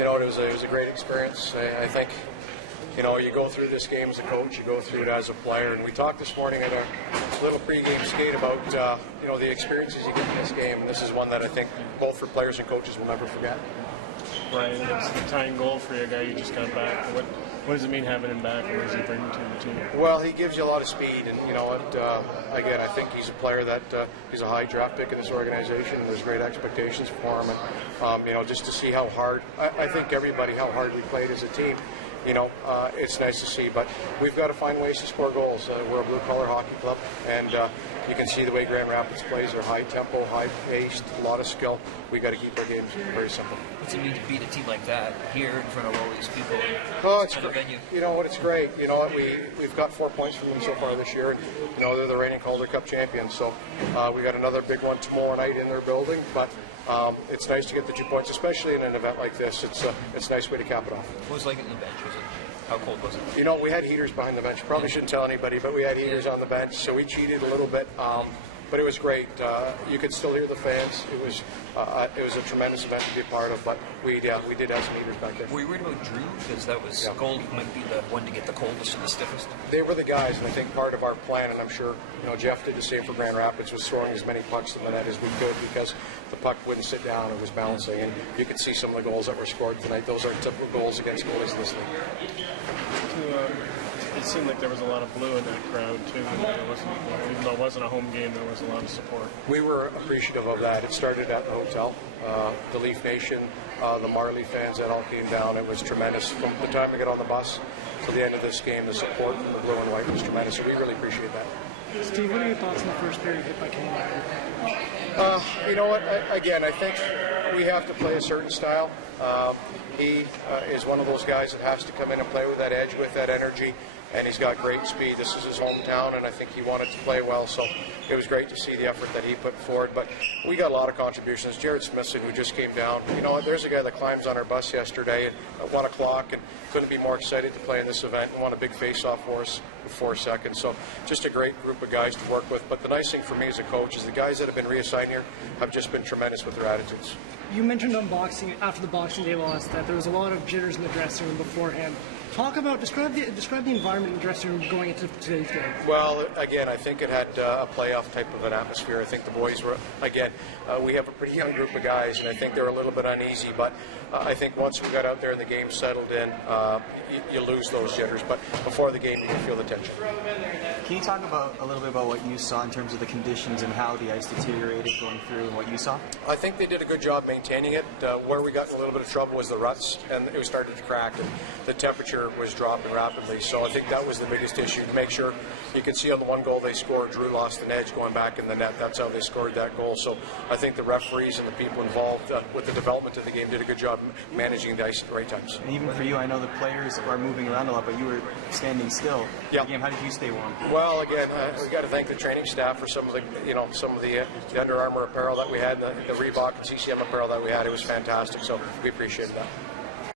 You know, it was a great experience. I think, you know, you go through this game as a coach, you go through it as a player, and we talked this morning at a little pregame skate about, you know, the experiences you get in this game, and this is one that I think both for players and coaches will never forget. Ryan, it's the tying goal for you, a guy you just got back. What does it mean having him back, and what does he bring to the team? Well, he gives you a lot of speed, and you know what? Again, I think he's a player that he's a high draft pick in this organization, and there's great expectations for him. And you know, just to see how hard I think everybody how hard we played as a team. You know, it's nice to see, but we've got to find ways to score goals. We're a blue-collar hockey club, and you can see the way Grand Rapids plays. They're high-tempo, high-paced, a lot of skill. We've got to keep our games very simple. What's it mean to beat a team like that here in front of all these people? Oh, it's great. You know what? It's great. You know what? We've got 4 points from them so far this year. And, you know, they're the reigning Calder Cup champions. So we got another big one tomorrow night in their building. But it's nice to get the 2 points, especially in an event like this. It's a nice way to cap it off. What was it like in the bench? How cold was it? You know, we had heaters behind the bench. Probably shouldn't tell anybody, but we had heaters on the bench, so we cheated a little bit. But it was great. You could still hear the fans. It was a tremendous event to be a part of. But we did have some heaters back there. Were you worried about Drew because that was cold? Might be the one to get the coldest and the stiffest. They were the guys, and I think part of our plan, and I'm sure you know Jeff did the same for Grand Rapids, was throwing as many pucks in the net as we could because the puck wouldn't sit down; it was bouncing, and you could see some of the goals that were scored tonight. Those are typical goals against goalies in this league. It seemed like there was a lot of blue in that crowd too. Even though it wasn't a home game, there was a lot of support. We were appreciative of that. It started at the hotel. The Leaf Nation, the Marlies fans that all came down. It was tremendous. From the time we got on the bus to the end of this game, the support from the blue and white was tremendous. So we really appreciate that. Steve, what are your thoughts on the first period hit by Kane? You know what? Again, I think we have to play a certain style. He is one of those guys that has to come in and play with that edge, with that energy, and he's got great speed. This is his hometown, and I think he wanted to play well, so it was great to see the effort that he put forward. But we got a lot of contributions. Jared Smithson, who just came down, you know, there's a guy that climbs on our bus yesterday at 1 o'clock and couldn't be more excited to play in this event and won a big face-off for us for 4 seconds. So just a great group of guys to work with. But the nice thing for me as a coach is the guys that have been reassigned here have just been tremendous with their attitudes. You mentioned after the Boxing Day loss that there was a lot of jitters in the dressing room beforehand. Describe the environment in the dressing room going into today's game. Well, again, I think it had a playoff type of an atmosphere. I think the boys were, again, we have a pretty young group of guys, and I think they were a little bit uneasy. But I think once we got out there and the game settled in, you lose those jitters. But before the game, you can feel the tension. Can you talk a little bit about what you saw in terms of the conditions and how the ice deteriorated going through and what you saw? I think they did a good job maintaining it. Where we got in a little bit of trouble was the ruts, and it was starting to crack, and the temperature was dropping rapidly. So I think that was the biggest issue, to make sure you can see on the one goal they scored, Drew lost an edge going back in the net. That's how they scored that goal. So I think the referees and the people involved with the development of the game did a good job managing the ice at the right times. And even for you, I know the players are moving around a lot, but you were standing still. Yeah. The game, how did you stay warm? Well, again, we got to thank the training staff for some of the Under Armour apparel that we had, the Reebok and CCM apparel that we had. It was fantastic. So we appreciated that.